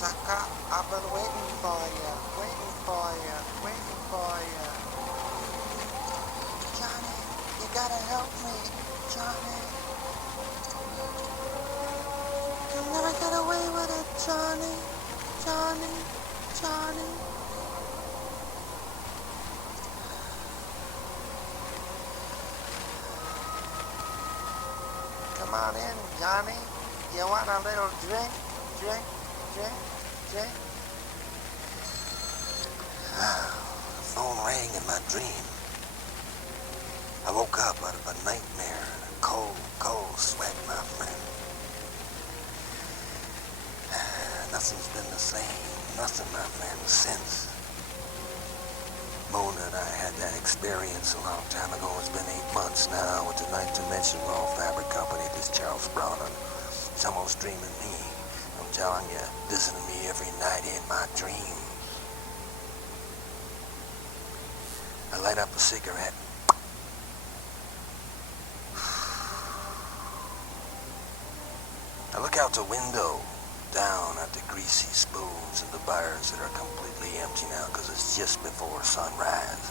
sucker. I've been waiting for you, waiting for you, waiting for you. Johnny, you gotta help me, Johnny. You'll never get away with it, Johnny, Johnny, Johnny. Come on in, Johnny. You want a little drink? Drink, drink, drink. The phone rang in my dream. I woke up out of a nightmare in a cold, cold sweat, my friend. Nothing's been the same, nothing, my friend, since. Mona and I had that experience a long time ago. It's been 8 months now with the Ninth Dimension Raw Fabric Company, this Charles Brown. It's almost dreaming me. I'm telling you, visiting me every night in my dreams. I light up a cigarette. I look out the window, down at the greasy spoons and the bars that are completely empty now because it's just before sunrise.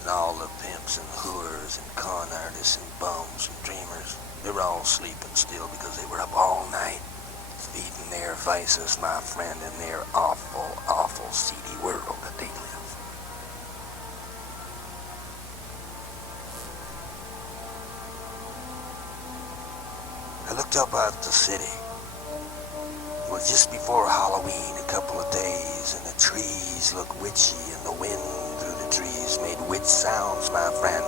And all the pimps and hooders and con artists and bums and dreamers, they were all sleeping still because they were up all night, feeding their vices, my friend, in their awful, awful seedy world that they live. I looked up at the city. It was just before Halloween, a couple of days, and the trees looked witchy, and the wind through the trees made witch sounds, my friend.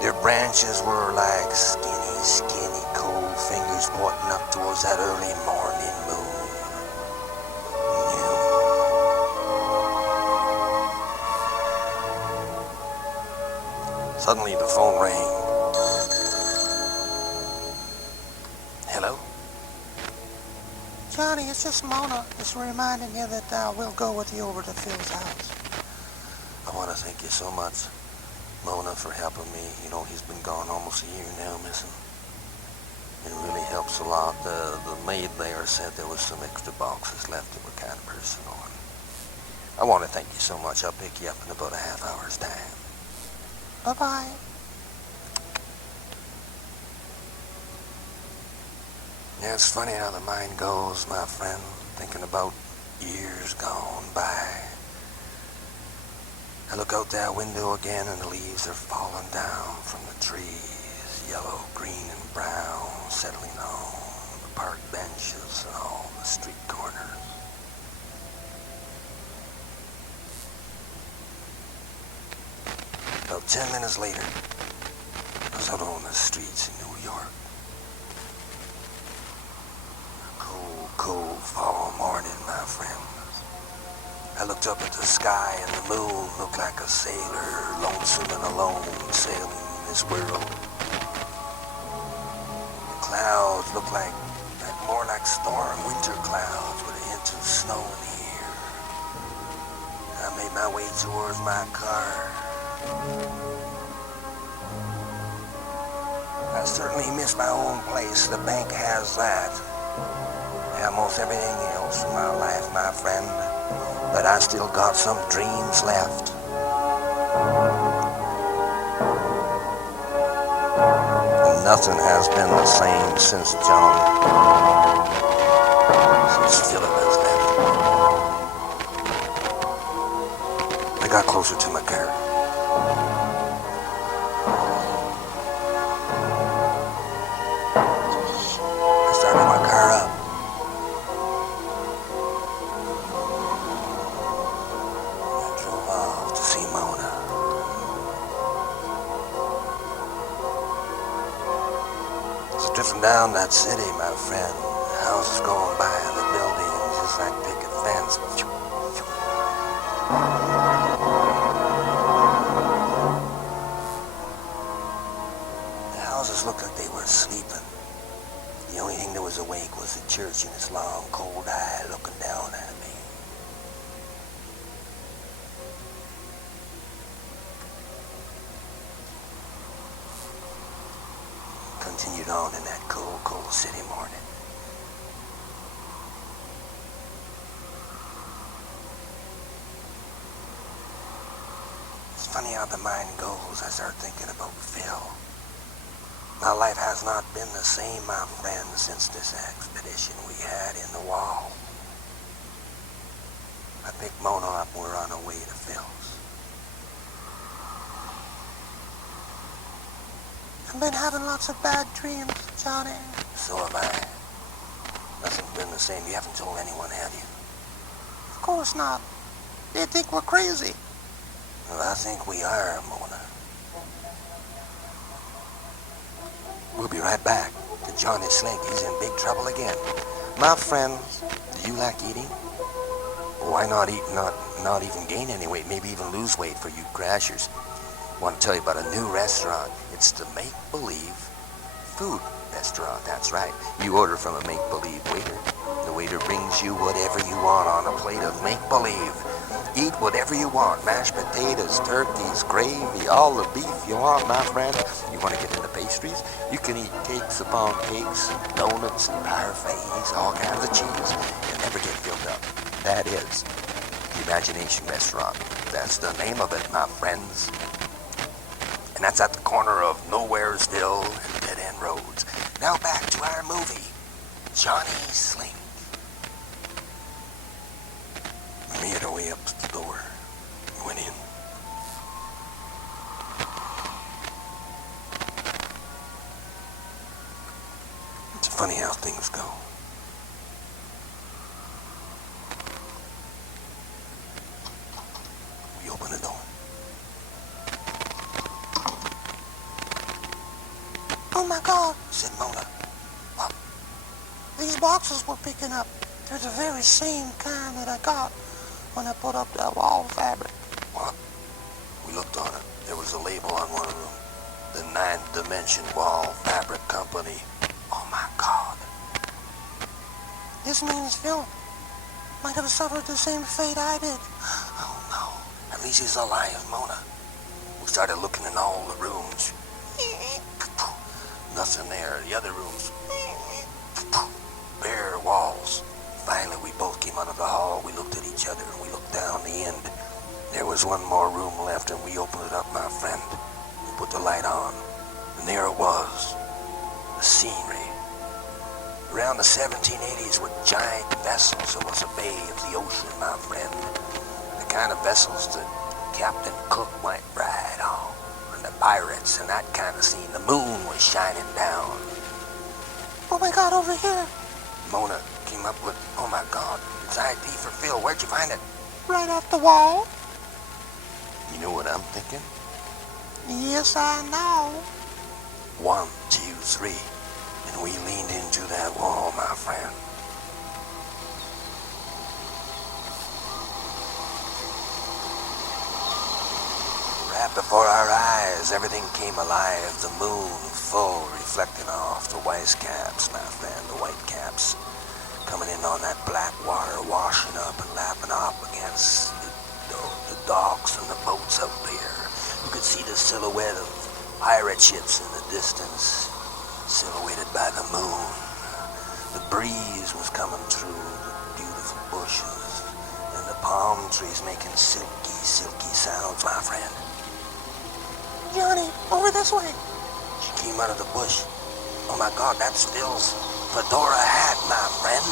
Their branches were like skinny, skinny, cold fingers pointing up towards that early morning moon. Yeah. Suddenly the phone rang. Hello? Johnny, it's just Mona. Just reminding you that we'll go with you over to Phil's house. I want to thank you so much, Mona, for helping me. You know, he's been gone almost a year now, missing. It really helps a lot. The maid there said there was some extra boxes left that were kind of personal. I want to thank you so much. I'll pick you up in about a half hour's time. Bye-bye. Yeah, it's funny how the mind goes, my friend, thinking about years gone by. I look out that window again and the leaves are falling down from the trees, yellow, green, and brown, settling on the park benches and all the street corners. About 10 minutes later, I was out on the streets in New York. Cold fall morning, my friends. I looked up at the sky and the moon looked like a sailor, lonesome and alone, sailing in this world. The clouds looked more like storm winter clouds with a hint of snow in the air. I made my way towards my car. I certainly miss my own place. The bank has that. Almost everything else in my life, my friend, but I still got some dreams left. And nothing has been the same since John, since Philip has left. I got closer to my car. I started my car up. Drifting down that city, my friend. The houses going by, the buildings, just like picket fence. The houses looked like they were sleeping. The only thing that was awake was the church and its long, cold eye looking down at me. Continued on in that cold, cold city morning. funny how the mind goes. I start thinking about Phil. My life has not been the same, my friend, since this expedition we had in the wall. I picked Mona up and we're on our way to Phil's. I've been having lots of bad dreams, Johnny. So have I. Nothing's been the same. You haven't told anyone, have you? Of course not. They think we're crazy. Well, I think we are, Mona. We'll be right back. The Johnny Slink, he's in big trouble again. My friends, do you like eating? Why not eat, not even gain any weight, maybe even lose weight for you crashers? I want to tell you about a new restaurant. It's the Make-Believe Food Restaurant, that's right. You order from a make-believe waiter. The waiter brings you whatever you want on a plate of make-believe. Eat whatever you want. Mashed potatoes, turkeys, gravy, all the beef you want, my friend. You want to get into pastries? You can eat cakes upon cakes, donuts, parfaits, all kinds of cheese. You'll never get filled up. That is the Imagination Restaurant. That's the name of it, my friends. And that's at the corner of Nowheresville and Dead End Roads. Now back to our movie, Johnny Slink. We made our way up to the door. We went in. It's funny how things go. We open the door. Oh my God, said Mona. What? These boxes we're picking up, they're the very same kind that I got when I put up that wall fabric. What? We looked on it. There was a label on one of them. The Ninth Dimension Wall Fabric Company. Oh my God. This means Phil might have suffered the same fate I did. Oh no. At least he's alive, Mona. We started looking in all the rooms. Nothing there. The other rooms, bare walls. Finally, we both came out of the hall. We looked at each other and we looked down the end. There was one more room left and we opened it up, my friend. We put the light on and there it was. The scenery. Around the 1780s with giant vessels. It was a bay of the ocean, my friend. The kind of vessels that Captain Cook went right on. The pirates and that kind of scene. The moon was shining down. Oh my God, over here. Mona came up with, oh my God, it's ID for Phil. Where'd you find it? Right off the wall. You know what I'm thinking? Yes, I know. 1, 2, 3. And we leaned into that wall, my friend. Right before our eyes, everything came alive. The moon full, reflecting off the white caps, my friend, the white caps coming in on that black water, washing up and lapping up against the docks and the boats up there. You could see the silhouette of pirate ships in the distance, silhouetted by the moon. The breeze was coming through the beautiful bushes and the palm trees making silky, silky sounds, my friend. Johnny, over this way. She came out of the bush. Oh my God, that's Phil's fedora hat, my friend.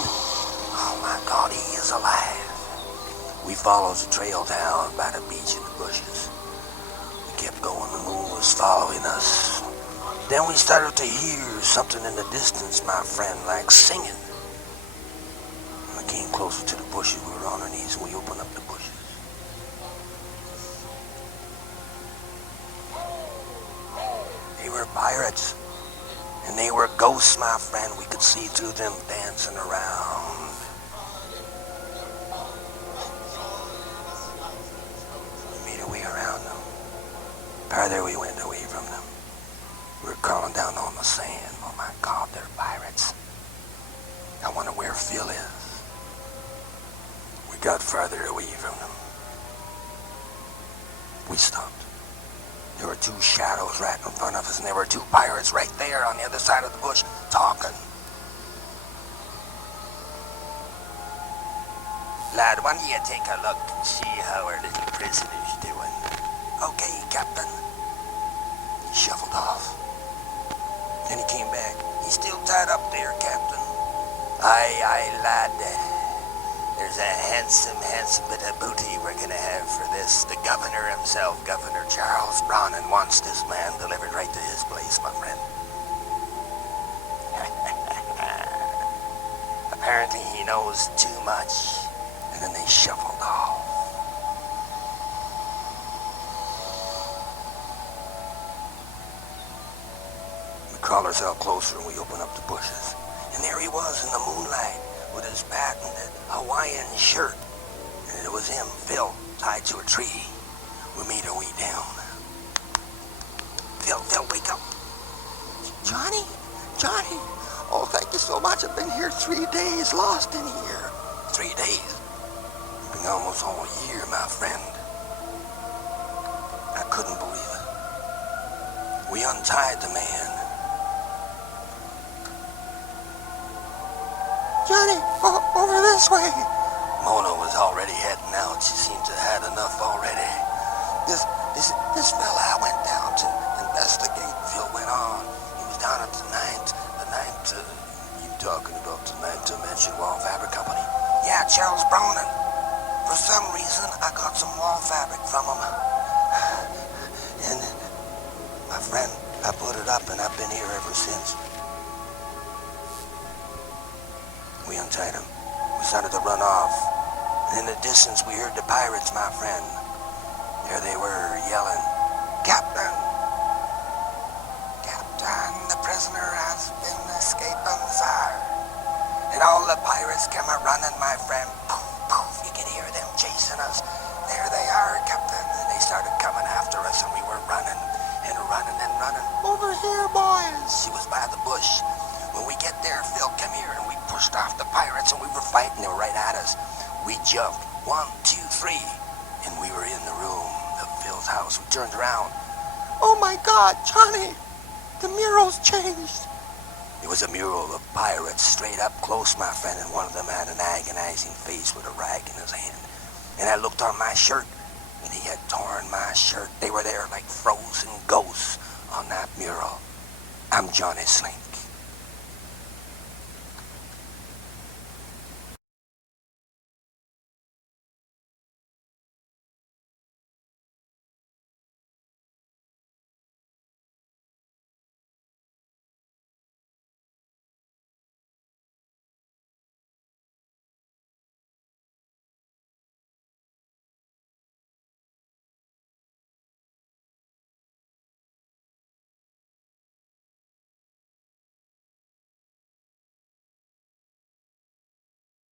Oh my God, he is alive. We followed the trail down by the beach and the bushes. We kept going, the moon was following us. Then we started to hear something in the distance, my friend, like singing. When we came closer to the bushes, we were on our knees and we opened up the bushes. They were pirates, and they were ghosts, my friend. We could see through them dancing around. We made our way around them. Farther we went away from them. We were crawling down on the sand. Oh my God, they're pirates. I wonder where Phil is. We got farther away from them. We stopped. There were 2 shadows right in front of us, and there were 2 pirates right there on the other side of the bush, talking. Lad, why don't you take a look and see how our little prisoner's doing? Okay, Captain. He shuffled off. Then he came back. He's still tied up there, Captain. Aye, lad. There's a handsome bit of booty we're gonna have for this. The governor himself, Governor Charles Browning, wants this man delivered right to his place, my friend. Apparently he knows too much. And then they shuffled off. We crawled ourselves closer and we opened up the bushes. And there he was in the moonlight with his patented Hawaiian shirt. And it was him, Phil, tied to a tree. We made our way down. Phil, wake up. Johnny. Oh, thank you so much. I've been here 3 days, lost in here. 3 days? It's been almost all year, my friend. I couldn't believe it. We untied the man. Johnny, over this way. Mona was already heading out. She seemed to have had enough already. This fella I went down to investigate. Phil went on. He was down at the ninth, you talking about the ninth dimension wall fabric company? Yeah, Charles Browning. For some reason, I got some wall fabric from him. And, my friend, I put it up and I've been here ever since. We untied him. We started to run off. And in the distance, we heard the pirates, my friend. There they were, yelling, Captain! Captain, the prisoner has been escaping, sir. And all the pirates came a-running, my friend. Poof, poof, you could hear them chasing us. There they are, Captain. And they started coming after us, and we were running and running and running. Over here, boys! She was by the bush. When we get there, Phil, come here, and we pushed off the pirates, and we were fighting. They were right at us. We jumped. 1, 2, 3. And we were in the room of Phil's house. We turned around. Oh, my God, Johnny! The mural's changed. It was a mural of pirates straight up close, my friend, and one of them had an agonizing face with a rag in his hand. And I looked on my shirt, and he had torn my shirt. They were there like frozen ghosts on that mural. I'm Johnny Slink.